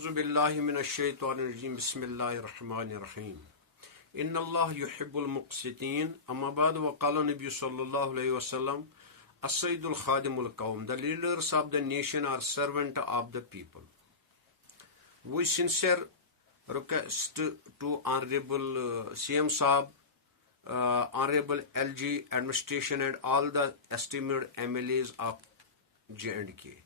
اعوذ باللہ من الشیطان الرجیم بسم اللہ الرحمن الرحیم ان اللہ یحب المقسطین اما بعد وقال نبی صلی اللہ علیہ وسلم السید الخادم القوم the leaders of the nation are servant of the people. We sincere request to Honorable CM Saab, Honorable LG administration and all the esteemed MLAs of J&K.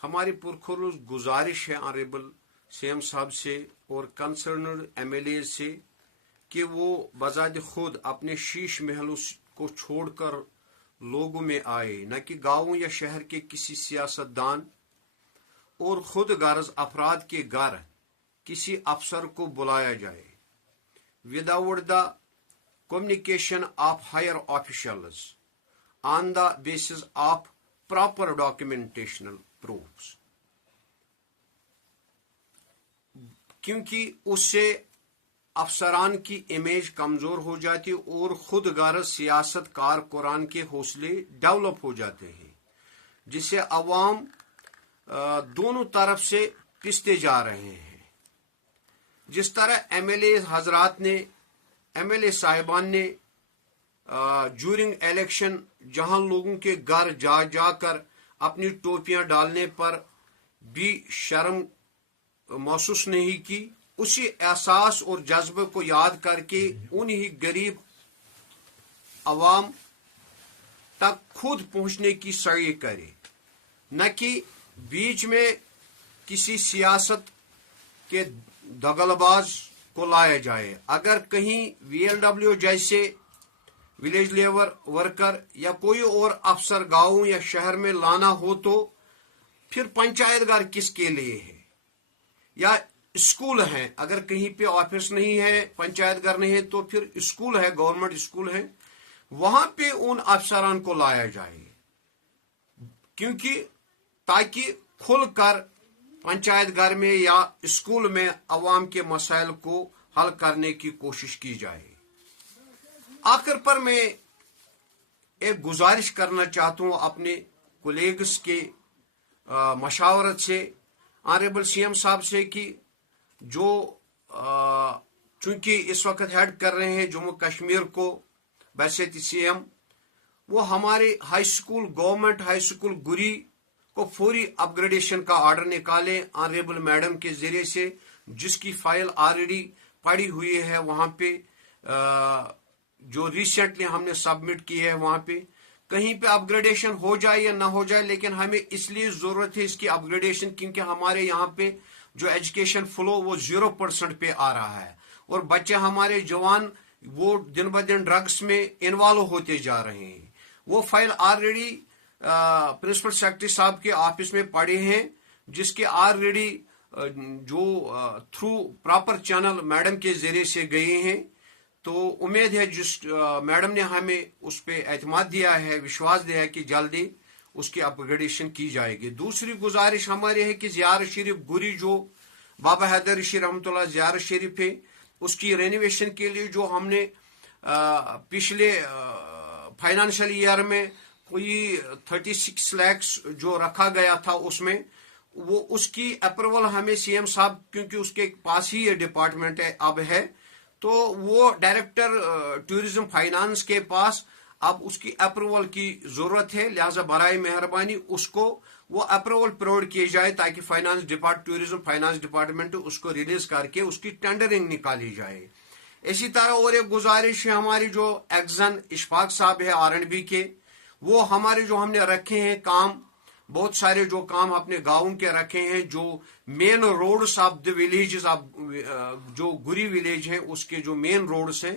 ہماری پرخلوص گزارش ہے آنریبل سیم صاحب سے اور کنسرنڈ ایم ایل اے سے کہ وہ بذات خود اپنے شیش محلوں کو چھوڑ کر لوگوں میں آئے، نہ کہ گاؤں یا شہر کے کسی سیاست دان اور خود غرض افراد کے گھر کسی افسر کو بلایا جائے without the communication of higher officials on the basis of proper documentational proofs, کیونکہ اس سے افسران کی امیج کمزور ہو جاتی اور خود غرض سیاست کارکنان کے حوصلے ڈیولپ ہو جاتے ہیں، جس سے عوام دونوں طرف سے پستے جا رہے ہیں. جس طرح ایم ایل اے حضرات نے ایم ایل اے صاحبان نے جورنگ الیکشن جہاں لوگوں کے گھر جا جا کر اپنی ٹوپیاں ڈالنے پر بھی شرم محسوس نہیں کی، اسی احساس اور جذبے کو یاد کر کے انہی غریب عوام تک خود پہنچنے کی سعی کرے، نہ کہ بیچ میں کسی سیاست کے دغل باز کو لایا جائے. اگر کہیں وی ایل ڈبلیو جیسے ولیج لیور ورکر یا کوئی اور افسر گاؤں یا شہر میں لانا ہو تو پھر پنچایت گھر کس کے لیے ہے، یا اسکول ہے. اگر کہیں پہ آفس نہیں ہے، پنچایت گھر نہیں ہے تو پھر اسکول ہے، گورنمنٹ اسکول ہے، وہاں پہ ان افسران کو لایا جائے، کیونکہ تاکہ کھل کر پنچایت گھر میں یا اسکول میں عوام کے مسائل کو حل کرنے کی کوشش کی جائے. آخر پر میں ایک گزارش کرنا چاہتا ہوں اپنے کولیگس کے مشاورت سے آنریبل سی ایم صاحب سے کہ جو چونکہ اس وقت ہیڈ کر رہے ہیں جموں کشمیر کو بحیثیت سی ایم، وہ ہمارے high school government high school گری کو فوری اپ گریڈیشن کا آرڈر نکالے آنریبل میڈم کے ذریعے سے، جس کی فائل آلریڈی پڑی ہوئی ہے وہاں پہ، جو ریسنٹلی ہم نے سبمٹ کی ہے وہاں پہ. کہیں پہ اپ گریڈیشن ہو جائے یا نہ ہو جائے، لیکن ہمیں اس لیے ضرورت ہے اس کی اپ گریڈیشن کیونکہ ہمارے یہاں پہ جو ایجوکیشن فلو وہ 0% پہ آ رہا ہے اور بچے ہمارے جوان وہ دن بدن ڈرگس میں انوالو ہوتے جا رہے ہیں. وہ فائل آلریڈی پرنسپل سیکرٹری صاحب کے آفس میں پڑے ہیں، جس کے آلریڈی جو تھرو پراپر چینل میڈم کے ذریعے سے گئے ہیں. تو امید ہے جس میڈم نے ہمیں اس پہ اعتماد دیا ہے، وشواس دیا ہے کہ جلدی اس کی اپ گریڈیشن کی جائے گی. دوسری گزارش ہماری ہے کہ زیارت شریف گری جو بابا حیدر رشید رحمۃ اللہ زیارت شریف ہے، اس کی رینوویشن کے لیے جو ہم نے پچھلے فائنانشل ایئر میں کوئی 36 lakhs جو رکھا گیا تھا اس میں، وہ اس کی اپروول ہمیں سی ایم صاحب، کیونکہ اس کے پاس ہی یہ ڈپارٹمنٹ اب ہے، تو وہ ڈائریکٹر ٹورزم فائنانس کے پاس اب اس کی اپروول کی ضرورت ہے، لہذا برائے مہربانی اس کو وہ اپروول پرووائڈ کیے جائے تاکہ ٹورزم فائنانس ڈپارٹمنٹ اس کو ریلیز کر کے اس کی ٹینڈرنگ نکالی جائے. اسی طرح اور ایک گزارش ہے ہماری جو ایگزن اشفاق صاحب ہے R&B کے، وہ ہمارے جو ہم نے رکھے ہیں کام، بہت سارے جو کام اپنے گاؤں کے رکھے ہیں، جو main roads of the villages of جو گری ولیج ہیں اس کے جو مین روڈس ہیں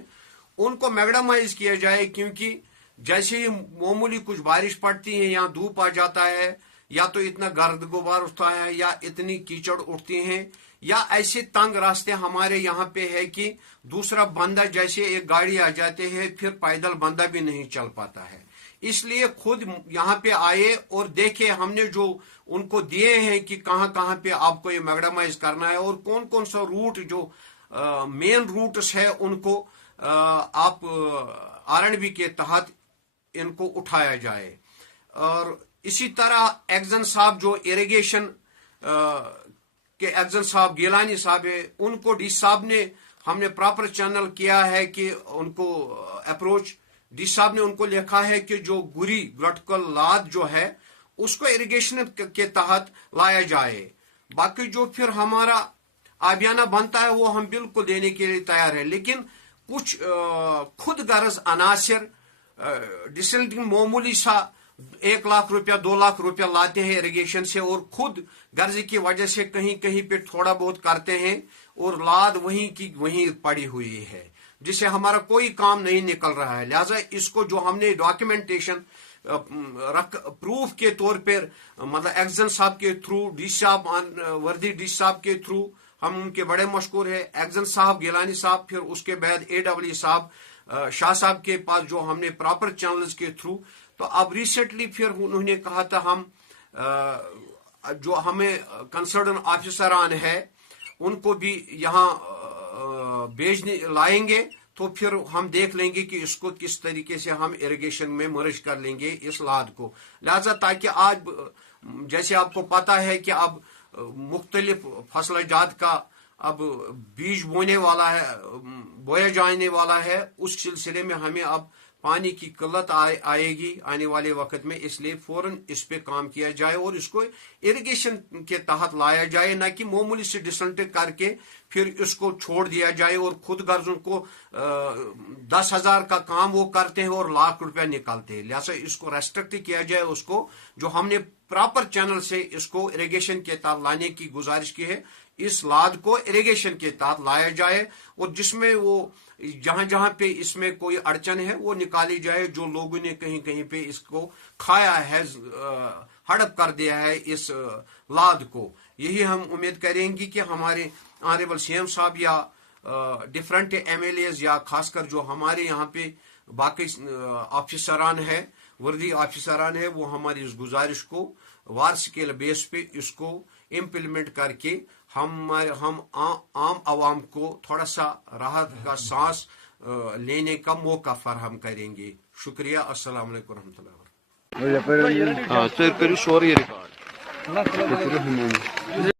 ان کو میگڈمائز کیا جائے، کیونکہ جیسے ہی معمولی کچھ بارش پڑتی ہے یا دھوپ آ جاتا ہے یا تو اتنا گرد غبار اٹھتا ہے یا اتنی کیچڑ اٹھتی ہیں یا ایسے تنگ راستے ہمارے یہاں پہ ہے کہ دوسرا بندہ جیسے ایک گاڑی آ جاتے ہیں پھر پیدل بندہ بھی نہیں چل پاتا ہے. اس لیے خود یہاں پہ آئے اور دیکھے ہم نے جو ان کو دیے ہیں کہ کہاں کہاں پہ آپ کو یہ میگڈمائز کرنا ہے اور کون کون سا روٹ جو مین روٹس ہے ان کو آپ R&B کے تحت ان کو اٹھایا جائے. اور اسی طرح ایگزن صاحب جو اریگیشن کہ ایگزن صاحب گیلانی صاحب ہے، ان کو ڈی صاحب نے ہم نے پراپر چینل کیا ہے کہ ان کو اپروچ، ڈی صاحب نے ان کو لکھا ہے کہ جو گری گرٹکل لاد جو ہے اس کو اریگیشن کے تحت لایا جائے. باقی جو پھر ہمارا آبیانہ بنتا ہے وہ ہم بالکل دینے کے لیے تیار ہیں، لیکن کچھ خود غرض عناصر ڈسلٹنگ معمولی سا 1 لاکھ روپیہ 2 لاکھ روپیہ لاتے ہیں اریگیشن سے اور خود غرضی کی وجہ سے کہیں کہیں پہ تھوڑا بہت کرتے ہیں اور لاد وہیں کی وہیں پڑی ہوئی ہے جس سے ہمارا کوئی کام نہیں نکل رہا ہے. لہذا اس کو جو ہم نے ڈاکیومنٹیشن پروف کے طور پر مطلب ایگزن صاحب کے تھرو، ڈی صاحب وردی ڈی صاحب کے تھرو ہم ان کے بڑے مشکور ہیں، ایگزن صاحب گیلانی صاحب، پھر اس کے بعد AW صاحب شاہ صاحب کے پاس جو ہم نے پراپر چینلز کے تھرو. تو اب ریسنٹلی پھر انہوں نے کہا تھا ہم جو ہمیں کنسرن آفیسران ہے ان کو بھی یہاں بھیجنے لائیں گے تو پھر ہم دیکھ لیں گے کہ اس کو کس طریقے سے ہم اریگیشن میں مرج کر لیں گے اس لاد کو. لہذا تاکہ آج جیسے آپ کو پتا ہے کہ اب مختلف فصل جات کا اب بیج بویا جانے والا ہے، اس سلسلے میں ہمیں اب پانی کی قلت آئے گی آنے والے وقت میں، اس لیے فوراً اس پہ کام کیا جائے اور اس کو اریگیشن کے تحت لایا جائے، نہ کہ معمولی سے ڈسنٹ کر کے پھر اس کو چھوڑ دیا جائے اور خود غرضوں کو 10,000 کا کام وہ کرتے ہیں اور لاکھ روپیہ نکالتے ہیں. لہٰذا اس کو ریسٹرکٹ کیا جائے، اس کو جو ہم نے پراپر چینل سے اس کو اریگیشن کے تحت لانے کی گزارش کی ہے، اس لاد کو اریگیشن کے تحت لایا جائے اور جس میں وہ جہاں جہاں پہ اس میں کوئی اڑچن ہے وہ نکالی جائے، جو لوگوں نے کہیں کہیں پہ اس کو کھایا ہے، ہڑپ کر دیا ہے اس لاد کو. یہی ہم امید کریں گی کہ ہمارے آنریبل CM صاحب یا ڈفرنٹ MLAs یا خاص کر جو ہمارے یہاں پہ باقی آفیسران ہے، وردی آفیسران ہے، وہ ہماری اس گزارش کو وار سکیل بیس پہ اس کو امپلیمنٹ کر کے ہم عام عوام کو تھوڑا سا راحت کا سانس لینے کا موقع فراہم کریں گے. شکریہ. السلام علیکم ورحمۃ اللہ وبرکاتہ.